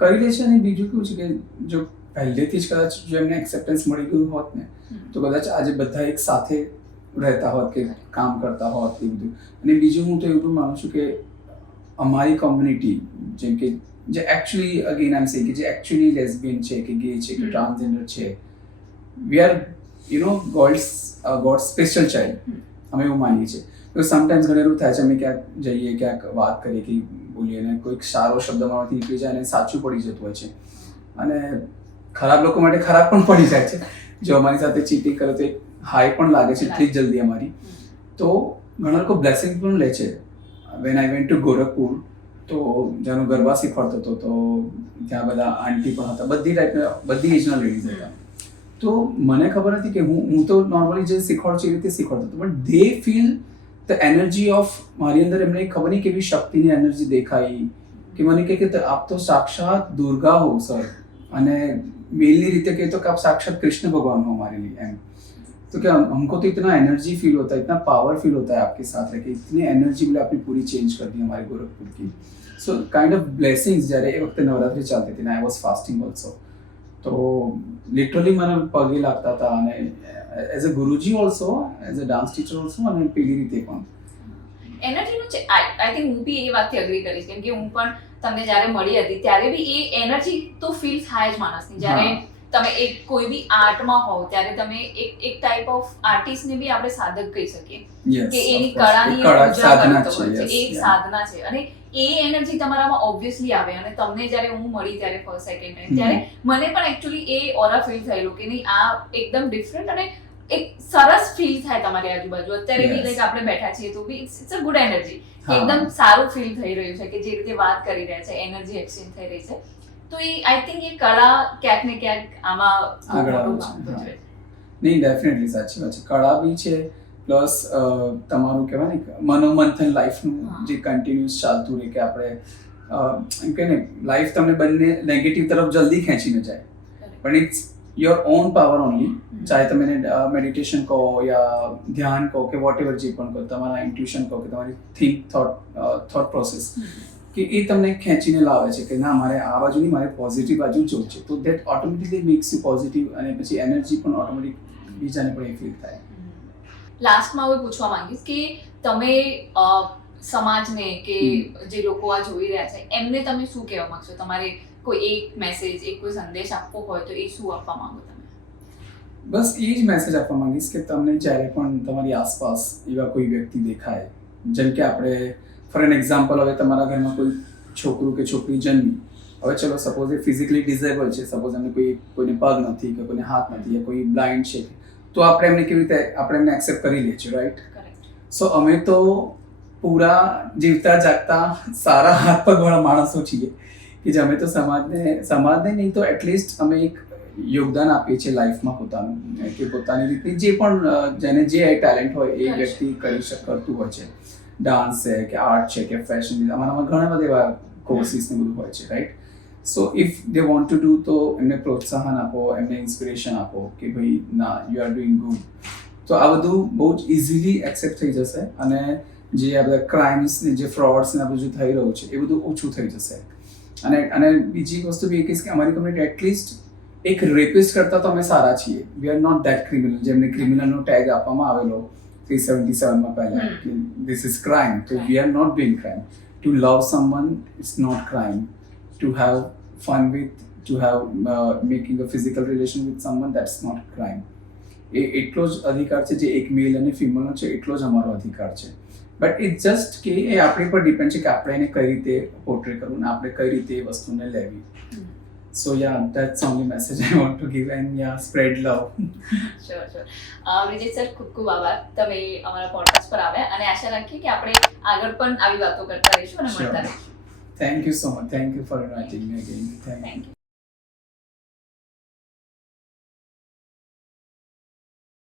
કરી લે છે. અને બીજું કેવું છે કે જો પહેલેથી જ કદાચ જો એમને એક્સેપ્ટન્સ મળી ગયું હોત ને તો કદાચ આજે બધા એક સાથે રહેતા હોત કે કામ કરતા હોત એ બધું. અને બીજું હું તો એવું પણ માનું છું કે અમારી કોમ્યુનિટી જેમ કે જે actually again I am saying કે જે એકચ્યુઅલી લેસ્બિયન છે કે ગે છે કે ટ્રાન્સજેન્ડર છે, we are gods special child, અમે એવું માનીએ છીએ. તો સમટાઈમ્સ ઘણી એવું થાય છે અમે ક્યાંક જઈએ, ક્યાંક વાત કરીએ કે બોલીએ અને કોઈક સારો શબ્દ મારાથી નીકળી જાય અને સાચું પડી જતું હોય છે. અને ખરાબ લોકો માટે ખરાબ પણ પડી જાય છે. જો અમારી સાથે ચીટિંગ કરે તો એક હાઈ પણ લાગે છે એટલી જલ્દી અમારી. તો ઘણા લોકો બ્લેસિંગ પણ લે છે. When I went to Gorakhpur તો જેનો ગરબા શીખવાડતો હતો તો ત્યાં બધા આંટી પણ હતા, બધી ટાઈપના બધી એજના લેડીઝ હતા. તો મને ખબર હતી કે હું તો નોર્મલી જે શીખવાડું છું એ રીતે શીખવાડતો હતો, but they feel the energy of મારી અંદર. એમને ખબર નહીં કેવી શક્તિની એનર્જી દેખાઈ કે મને કહે કે આપ તો સાક્ષાત દુર્ગા હો સર, અને मेलनी रीते कहे तो कि आप साक्षात कृष्ण भगवान हो हमारे लिए एम. तो क्या हमको तो इतना एनर्जी फील होता है, इतना पावर फील होता है आपके साथ रह के, इतनी एनर्जी बोले आपने पूरी चेंज कर दी हमारे गोरखपुर की. सो काइंड ऑफ ब्लेसिंग्स જ્યારે એ વખતે નવરાત્રી ચાલતી હતી ને આઈ વોઝ ફાસ્ટિંગ ઓલ્સો, તો લિટરલી મને પગે લાગતા હતા. અને as a Guruji also, as a dance teacher also, અને પેલી રીતે પણ એનર્જીનું છે. આઈ થિંક હું બી એ વાતથી અગ્રી કરીશ, કેમ કે હું પણ તમને જ્યારે મળી હતી ત્યારે બી એ એનર્જી તો ફીલ થાય જ માણસની. જ્યારે તમે એક કોઈ બી આર્ટમાં હોવ ત્યારે તમે એક ટાઈપ ઓફ આર્ટિસ્ટને બી આપણે સાધક કહી શકીએ કે એની કળાની પૂજા કરતો હોય છે, એ એક સાધના છે. અને એ એનર્જી તમારામાં ઓબ્વિયસલી આવે. અને તમને જ્યારે હું મળી ત્યારે ફર્સ્ટ સેકન્ડ ટાઈમ ત્યારે મને પણ એકચ્યુઅલી એ ઓરા ફીલ થયેલું કે નહીં આ એકદમ ડિફરન્ટ અને એક સરસ ફીલ થાય તમારી આજુબાજુ. અત્યારે બી લાઈક આપણે બેઠા છીએ તો બી ઇટ્સ અ ગુડ એનર્જી, એકદમ સારું ફીલ થઈ રહ્યું છે કે જે રીતે વાત કરી રહ્યા છે, એનર્જી એક્સચેન્જ થઈ રહી છે. તો એ આઈ થિંક એ કળા ક્યાંક ને ક્યાંક આમાં આગળ આવે છે. નહીં, ડેફિનેટલી સાચી વાત છે. કળા બી છે પ્લસ તમારું કહેવાય ને મનોમંથન લાઈફનું હા. જે કન્ટિન્યુઅસ ચાલતું રહે કે આપણે એમ કે ને લાઈફ તમને બંને નેગેટિવ તરફ જલ્દી ખેંચીને જાય પણ it's your own power only. ચાહે તમે મેડિટેશન કહો યા ધ્યાન કહો કે વોટ એવર જે પણ કહો, તમારા ઇન્ટ્યુશન કહો કે તમારી થોટ પ્રોસેસ, કે એ તમને ખેંચીને લાવે છે કે ના મારે આ બાજુની મારે પોઝિટિવ બાજુ જોવું છે, તો that automatically makes you positive અને પછી એનર્જી પણ ઓટોમેટિક બીજાને પણ એ ફીલ થાય. લાસ્ટમાં હવે પૂછવા માંગીશ કે તમે સમાજને કે જે લોકો આ જોઈ રહ્યા છે એમને તમે શું કહેવા માંગશો? તમારે કોઈ એક મેસેજ, એક કોઈ સંદેશ આપવો હોય તો એ શું આપવા માંગો તમે? બસ એ જ મેસેજ આપવા માંગીશ કે તમને જ્યારે પણ તમારી આસપાસ એવા કોઈ વ્યક્તિ દેખાય, જેમ કે આપણે ફોર એન એક્ઝામ્પલ, હવે તમારા ઘરમાં કોઈ છોકરું કે છોકરી જન્મી, હવે ચલો સપોઝ એ ફિઝિકલી ડિઝેબલ છે, સપોઝ એમને કોઈને પગ નથી કે કોઈને હાથ નથી યા કોઈ બ્લાઇન્ડ છે, તો આપણે એમને કેવી રીતે આપણે એમને એક્સેપ્ટ કરી લઈએ છીએ, રાઈટ? સો અમે તો પૂરા જીવતા જાગતા સારા હાથ પગવાળા માણસો છીએ કે જે અમે તો સમાજને નહીં તો એટલીસ્ટ અમે એક યોગદાન આપીએ છીએ લાઈફમાં પોતાનું, કે પોતાની રીતની જે પણ જેને જે ટેલેન્ટ હોય એ વ્યક્તિ કરતું હોય છે. ડાન્સ છે કે આર્ટ છે કે ફેશન, અમારામાં ઘણા બધા એવા કોર્સિસ ને બધું હોય છે, right? So if they want to do, તો એમને પ્રોત્સાહન આપો, એમને ઇન્સ્પિરેશન આપો કે ભાઈ ના, યુ આર ડુઈંગ ગુડ. તો આ બધું બહુ જ ઇઝીલી એક્સેપ્ટ થઈ જશે અને જે આ બધા ક્રાઇમ્સ ને જે ફ્રોડ્સ ને આ બધું થઈ રહ્યું છે એ બધું ઓછું થઈ જશે. અને બીજી વસ્તુ બી એ કહીશ કે અમારી કમ્યુનિટી એટલીસ્ટ એક રેપિસ્ટ કરતાં તો અમે સારા છીએ. We are not that criminal, જેમને ક્રિમિનલનો ટેગ આપવામાં આવેલો 377 પહેલા કે ધીસ ઇઝ ક્રાઇમ, તો we are not doing crime. To love someone it's not crime. To have fun with, to have making a physical relation with someone, that's not crime. એટલો જ અધિકાર છે જે એક મેલ અને ફિમેલનો છે, એટલો જ અમારો અધિકાર છે. બટ ઇટ જસ્ટ કે એ આપણી પર ડિપેન્ડ છે કે આપણે એને કઈ રીતે પોર્ટ્રે કરવું ને આપણે કઈ રીતે એ વસ્તુને લેવી. So yeah, that's only message I want to give, and yeah, spread love. Sure. Vijay sir, ખૂબ ખૂબ આભાર તમે અમારા પોડકાસ્ટ પર આવ્યા અને આશા રાખીએ કે આપણે આગળ પણ આવી વાતો કરતા રહીશું અને મળતા રહીશું. Thank you so much. Thank you for inviting me again. Thank you.